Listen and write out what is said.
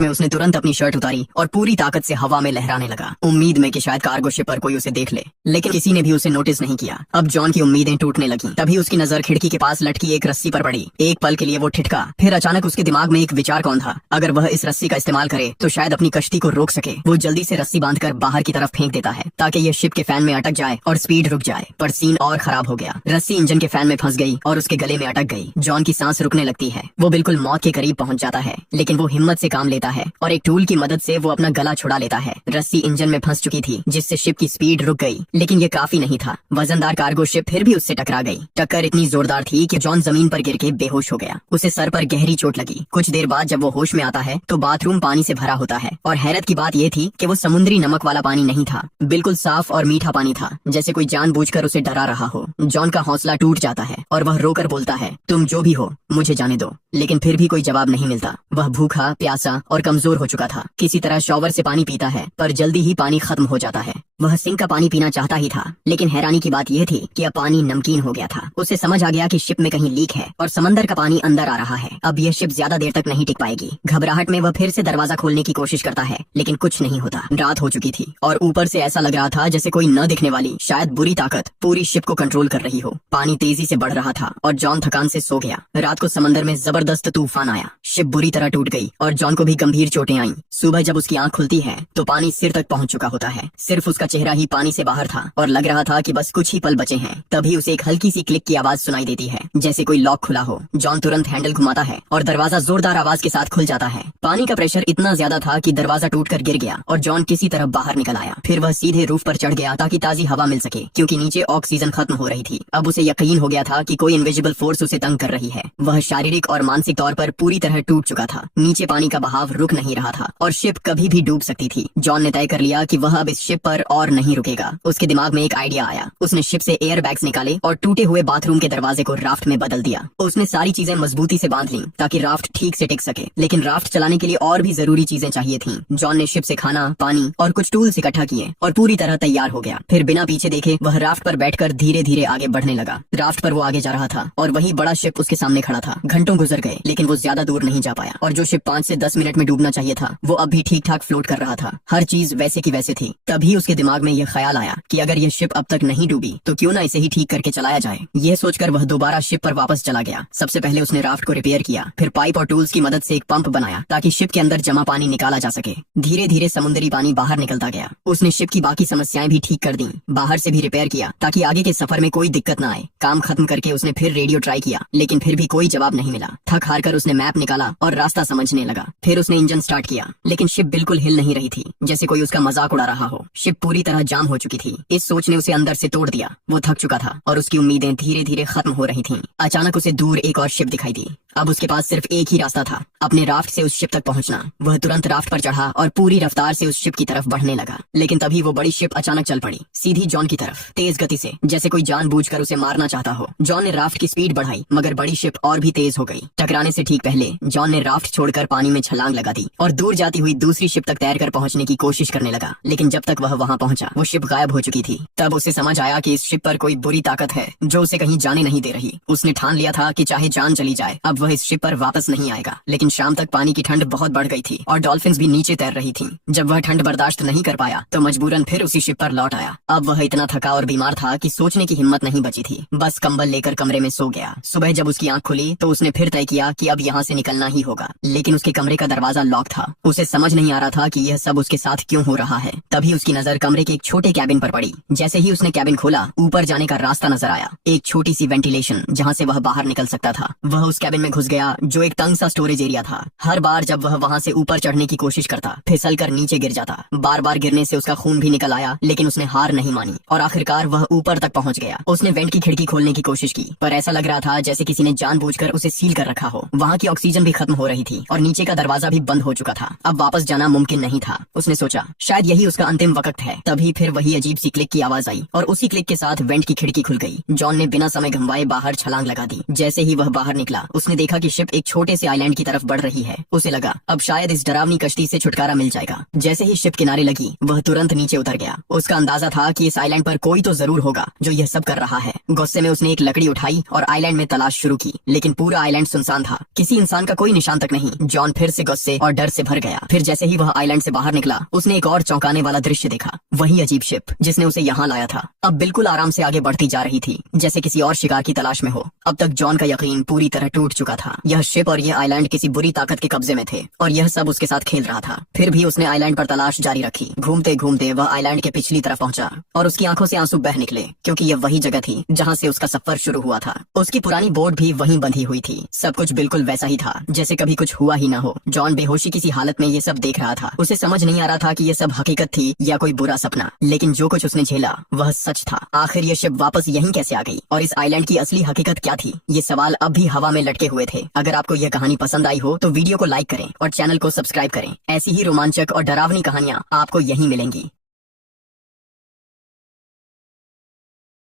में उसने तुरंत अपनी शर्ट उतारी और पूरी ताकत से हवा में लहराने लगा, उम्मीद में कि शायद कार्गो शिप पर कोई उसे देख ले, लेकिन किसी ने भी उसे नोटिस नहीं किया। अब जॉन की उम्मीदें टूटने लगी। तभी उसकी नजर खिड़की के पास लटकी एक रस्सी पर पड़ी। एक पल के लिए वो ठिठका, फिर अचानक उसके दिमाग में एक विचार कौन था, अगर वह इस रस्सी का इस्तेमाल करे तो शायद अपनी कश्ती को रोक सके। वो जल्दी से रस्सी बांधकर बाहर की तरफ फेंक देता है ताकि ये शिप के फैन में अटक जाए और स्पीड रुक जाए, पर सीन और खराब हो गया। रस्सी इंजन के फैन में फंस गई और उसके गले में अटक गई। जॉन की सांस रुकने लगती है। वो बिल्कुल मौत के करीब पहुंच जाता है, लेकिन वो हिम्मत से काम लेता है और एक टूल की मदद से वो अपना गला छुड़ा लेता है। रस्सी इंजन में फंस चुकी थी, जिससे शिप की स्पीड रुक गई, लेकिन ये काफी नहीं था। वजनदार कार्गो शिप फिर भी उससे टकरा गई। टक्कर इतनी जोरदार थी कि जॉन जमीन पर गिर के बेहोश हो गया। उसे सर पर गहरी चोट लगी। कुछ देर बाद जब वो होश में आता है तो बाथरूम पानी से भरा होता है, और हैरत की बात ये थी कि वो समुद्री नमक वाला पानी नहीं था, बिल्कुल साफ और मीठा पानी था, जैसे कोई जानबूझकर उसे डरा रहा हो। जॉन का हौसला टूट जाता है और वह रोकर बोलता है, तुम जो भी हो मुझे जाने दो। लेकिन फिर भी कोई जवाब नहीं मिलता। वह भूखा, प्यासा और कमजोर हो चुका था। किसी तरह शॉवर से पानी पीता है, पर जल्दी ही पानी खत्म हो जाता है। वह सिंक का पानी पीना चाहता ही था, लेकिन हैरानी की बात यह थी कि अब पानी नमकीन हो गया था। उसे समझ आ गया कि शिप में कहीं लीक है और समंदर का पानी अंदर आ रहा है। अब यह शिप ज्यादा देर तक नहीं टिक पाएगी। घबराहट में वह फिर से दरवाजा खोलने की कोशिश करता है, लेकिन कुछ नहीं होता। रात हो चुकी थी और ऊपर से ऐसा लग रहा था जैसे कोई न दिखने वाली शायद बुरी ताकत पूरी शिप को कंट्रोल कर रही हो। पानी तेजी से बढ़ रहा था और जॉन थकान से सो गया। रात को समंदर में जबरदस्त तूफान आया। शिप बुरी तरह टूट गई और जॉन को भी गंभीर चोटें आईं। सुबह जब उसकी आंख खुलती है तो पानी सिर तक पहुंच चुका होता है। सिर्फ उसका चेहरा ही पानी से बाहर था और लग रहा था कि बस कुछ ही पल बचे हैं। तभी उसे एक हल्की सी क्लिक की आवाज सुनाई देती है, जैसे कोई लॉक खुला हो। जॉन तुरंत हैंडल घुमाता है और दरवाजा जोरदार आवाज के साथ खुल जाता है। पानी का प्रेशर इतना ज्यादा था कि दरवाजा टूटकर गिर गया और जॉन किसी तरह बाहर निकल आया। फिर वह सीधे रूफ पर चढ़ गया ताकि ताजी हवा मिल सके, क्योंकि नीचे ऑक्सीजन खत्म हो रही थी। अब उसे यकीन हो गया था कि कोई इनविजिबल फोर्स उसे तंग कर रही है। वह शारीरिक और मानसिक तौर पर पूरी तरह टूट चुका था। नीचे पानी का बहाव रुक नहीं रहा था और शिप कभी भी डूब सकती थी। जॉन ने तय कर लिया कि वह अब इस शिप पर और नहीं रुकेगा। उसके दिमाग में एक आइडिया आया। उसने शिप से एयर बैग्स निकाले और टूटे हुए बाथरूम के दरवाजे को राफ्ट में बदल दिया। उसने सारी चीजें मजबूती से बांध ली ताकि राफ्ट ठीक से टिक सके, लेकिन राफ्ट चलाने के लिए और भी जरूरी चीजें चाहिए थीं। जॉन ने शिप से खाना, पानी और कुछ टूल्स इकट्ठा किए और पूरी तरह तैयार हो गया। फिर बिना पीछे देखे वह राफ्ट पर बैठकर धीरे धीरे आगे बढ़ने लगा। राफ्ट पर वो आगे जा रहा था और वही बड़ा शिप उसके सामने खड़ा था। घंटों गुजर गए, लेकिन वो ज्यादा दूर नहीं जा पाया और जो शिप 5 से 10 मिनट में डूबना चाहिए था वो अब भी ठीक ठाक फ्लोट कर रहा था। हर चीज वैसे की वैसे थी। तभी उसके दिमाग में यह ख्याल आया कि अगर यह शिप अब तक नहीं डूबी तो क्यों ना इसे ही ठीक करके चलाया जाए। यह सोचकर वह दोबारा शिप पर वापस चला गया। सबसे पहले उसने राफ्ट को रिपेयर किया, फिर पाइप और टूल्स की मदद से एक पंप बनाया ताकि शिप के अंदर जमा पानी निकाला जा सके। धीरे धीरे समुद्री पानी बाहर निकलता गया। उसने शिप की बाकी समस्याएं भी ठीक कर दी, बाहर से भी रिपेयर किया ताकि आगे के सफर में कोई दिक्कत न आए। काम खत्म करके उसने फिर रेडियो ट्राई किया, लेकिन फिर भी कोई जवाब नहीं मिला। थक हार कर उसने मैप निकाला और रास्ता समझने लगा। फिर उसने इंजन स्टार्ट किया, लेकिन शिप बिल्कुल हिल नहीं रही थी, जैसे कोई उसका मजाक उड़ा रहा हो। शिप पूरी तरह जाम हो चुकी थी। इस सोच ने उसे अंदर से तोड़ दिया। वो थक चुका था और उसकी उम्मीदें धीरे धीरे खत्म हो रही थीं। अचानक उसे दूर एक और शिप दिखाई दी। अब उसके पास सिर्फ एक ही रास्ता था, अपने राफ्ट से उस शिप तक पहुंचना। वह तुरंत राफ्ट पर चढ़ा और पूरी रफ्तार से उस शिप की तरफ बढ़ने लगा। लेकिन तभी वो बड़ी शिप अचानक चल पड़ी, सीधी जॉन की तरफ, तेज गति से, जैसे कोई जानबूझकर उसे मारना चाहता हो। जॉन ने राफ्ट की स्पीड बढ़ाई, मगर बड़ी शिप और भी तेज हो गई। टकराने से ठीक पहले जॉन ने राफ्ट छोड़कर पानी में छलांग लगा दी और दूर जाती हुई दूसरी शिप तक तैरकर पहुंचने की कोशिश करने लगा। लेकिन जब तक वह वहां पहुंचा वो शिप गायब हो चुकी थी। तब उसे समझ आया कि इस शिप पर कोई बुरी ताकत है जो उसे कहीं जाने नहीं दे रही। उसने ठान लिया था कि चाहे जान चली जाए अब वह इस शिप पर वापस नहीं आएगा। लेकिन शाम तक पानी की ठंड बहुत बढ़ गई थी और डॉल्फिन्स भी नीचे तैर रही थीं। जब वह ठंड बर्दाश्त नहीं कर पाया तो मजबूरन फिर उसी शिप पर लौट आया। अब वह इतना थका और बीमार था कि सोचने की हिम्मत नहीं बची थी। बस कंबल लेकर कमरे में सो गया। सुबह जब उसकी आंख खुली तो उसने फिर तय किया कि अब यहाँ से निकलना ही होगा, लेकिन उसके कमरे का दरवाजा लॉक था। उसे समझ नहीं आ रहा था कि यह सब उसके साथ क्यों हो रहा है। तभी उसकी नजर कमरे के एक छोटे कैबिन पर पड़ी। जैसे ही उसने कैबिन खोला ऊपर जाने का रास्ता नजर आया, एक छोटी सी वेंटिलेशन जहाँ से वह बाहर निकल सकता था। वह उस कैबिन में घुस गया जो एक तंग सा स्टोरेज एरिया था। हर बार जब वह वहाँ से ऊपर चढ़ने की कोशिश करता फिसल कर नीचे गिर जाता। बार बार गिरने से उसका खून भी निकल आया, लेकिन उसने हार नहीं मानी और आखिरकार वह ऊपर तक पहुँच गया। उसने वेंट की खिड़की खोलने की कोशिश की, पर ऐसा लग रहा था जैसे किसी ने जानबूझकर उसे सील कर रखा हो। वहाँ की ऑक्सीजन भी खत्म हो रही थी और नीचे का दरवाजा भी बंद हो चुका था। अब वापस जाना मुमकिन नहीं था। उसने सोचा शायद यही उसका अंतिम वक्त है। तभी फिर वही अजीब सी क्लिक की आवाज आई और उसी क्लिक के साथ वेंट की खिड़की खुल गई। जॉन ने बिना समय गंवाए बाहर छलांग लगा दी। जैसे ही वह बाहर निकला उसने देखा कि शिप एक छोटे से आइलैंड की तरफ बढ़ रही है। उसे लगा अब शायद इस डरावनी कश्ती से छुटकारा मिल जाएगा। जैसे ही शिप किनारे लगी वह तुरंत नीचे उतर गया। उसका अंदाजा था कि इस आइलैंड पर कोई तो जरूर होगा जो यह सब कर रहा है। गुस्से में उसने एक लकड़ी उठाई और आइलैंड में तलाश शुरू की, लेकिन पूरा आइलैंड सुनसान था। किसी इंसान का कोई निशान तक नहीं। जॉन फिर से गुस्से और डर से भर गया। फिर जैसे ही वह आइलैंड से बाहर निकला उसने एक और चौंकाने वाला दृश्य देखा। वही अजीब शिप जिसने उसे यहाँ लाया था अब बिल्कुल आराम से आगे बढ़ती जा रही थी, जैसे किसी और शिकार की तलाश में हो। अब तक जॉन का यकीन पूरी तरह टूट चुका था। यह शिप और यह आइलैंड किसी बुरी ताकत के कब्जे में थे और यह सब उसके साथ खेल रहा था। फिर भी उसने आइलैंड पर तलाश जारी रखी। घूमते घूमते वह आइलैंड के पिछली तरफ पहुंचा और उसकी आंखों से आंसू बह निकले, क्योंकि यह वही जगह थी जहां से उसका सफर शुरू हुआ था। उसकी पुरानी बोट भी वहीं बंधी हुई थी। सब कुछ बिल्कुल वैसा ही था जैसे कभी कुछ हुआ ही ना हो। जॉन बेहोशी किसी हालत में ये सब देख रहा था। उसे समझ नहीं आ रहा था कि ये सब हकीकत थी या कोई बुरा सपना, लेकिन जो कुछ उसने झेला वह सच था। आखिर ये शिप वापस यहीं कैसे आ गई और इस आइलैंड की असली हकीकत क्या थी? ये सवाल अब भी हवा में लटके हुए थे। अगर आपको यह कहानी पसंद आई हो तो वीडियो को लाइक करें और चैनल को सब्सक्राइब करें। ऐसी ही रोमांचक और डरावनी कहानियां आपको यहीं मिलेंगी।